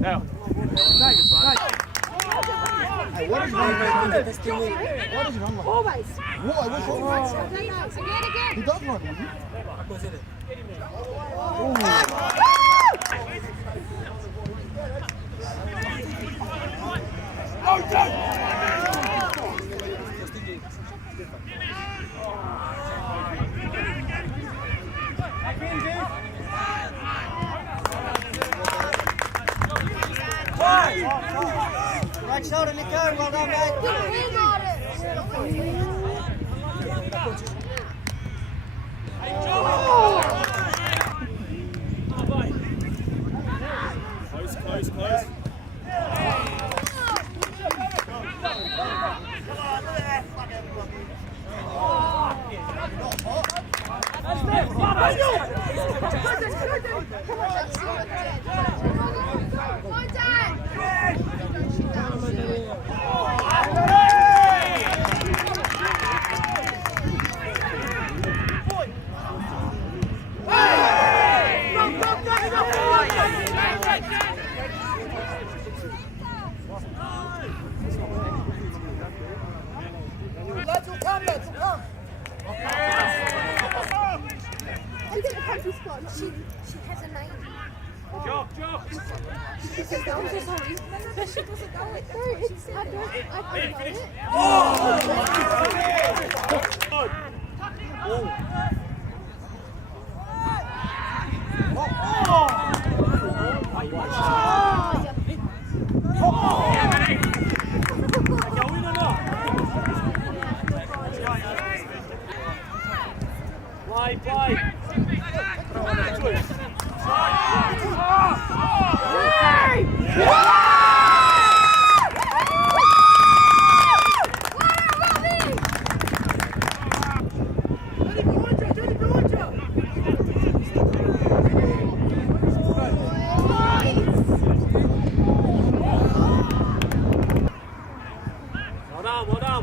Now. Hey, what is wrong with this team? What is wrong with Always. What? What's wrong with Again. He does run, doesn't he? Right shoulder, Nico. Well done, mate. Close. Lads will come. She has a name. Job. She says, I'm so sorry. But she doesn't know it. No, it's, I don't know it. Play.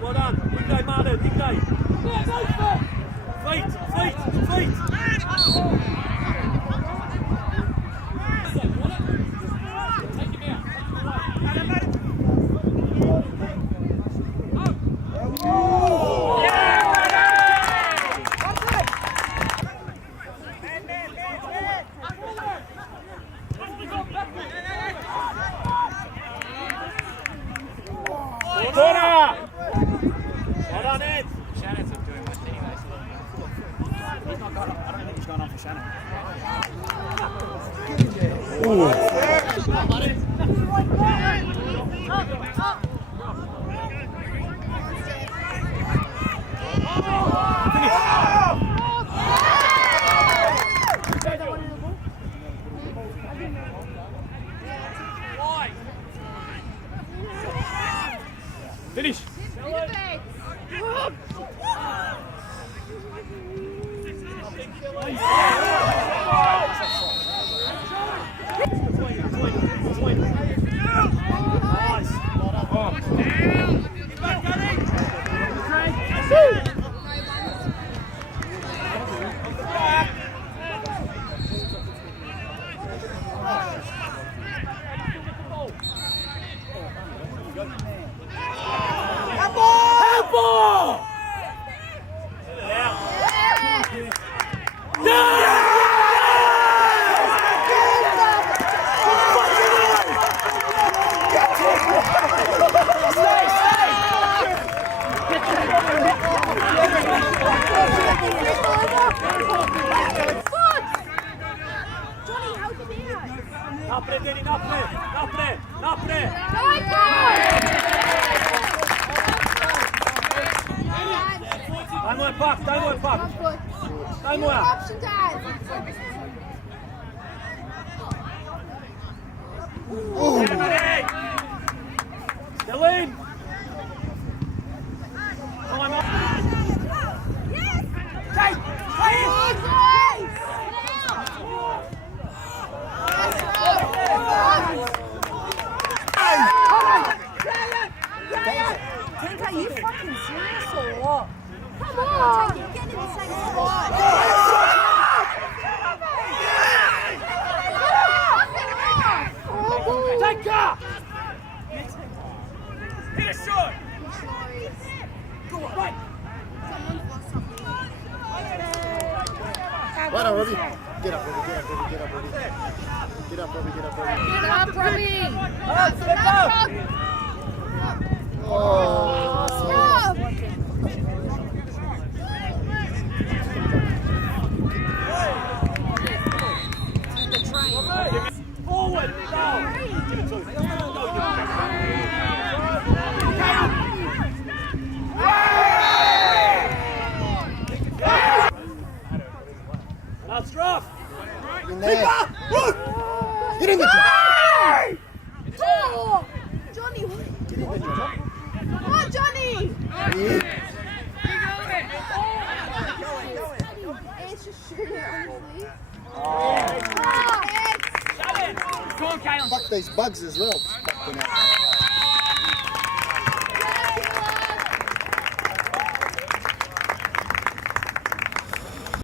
Well done. Good day, Martin. Good day. Feet. Corner! Well done, Ed. Shannon's doing this anyway. He's not going on. I don't think he's going on for Shannon. Finish. Napred, Deni, napred! Daj moj pak! Daj moja! Option, Dad. Still in! Come on! Are you fucking serious or what? Come on, take it. Get in the same spot. Luca! Hit it short! Go on, right! Right on, Robbie. Get up, Robbie. Get up, Robbie. Get up, Robbie. Get up, Robbie. Get up, Robbie. Get up, Robbie! Step up. Oh. Stop! Forward! Down! Give it to him. No, give it. That's rough! In there. Get in the trap. Oh! Johnny! Get in the trap. Oh, Johnny! Yeah. It's just shoot it, honestly. Oh. Oh, Come on, Kyle. Fuck these bugs as well. Fucking hell.